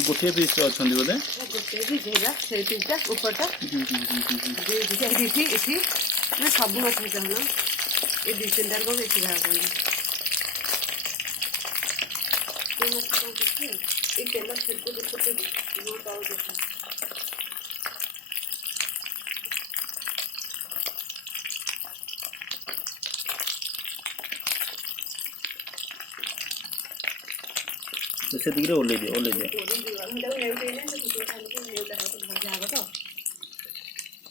गोटे पीस अच्छा बोधे गोटे पीस से पीसटा उपरटा सब माछ चाहना ये दी तीन टार को बेसी खाते तेल छिड़को देखो से दिगरे ओले दियो भजा तो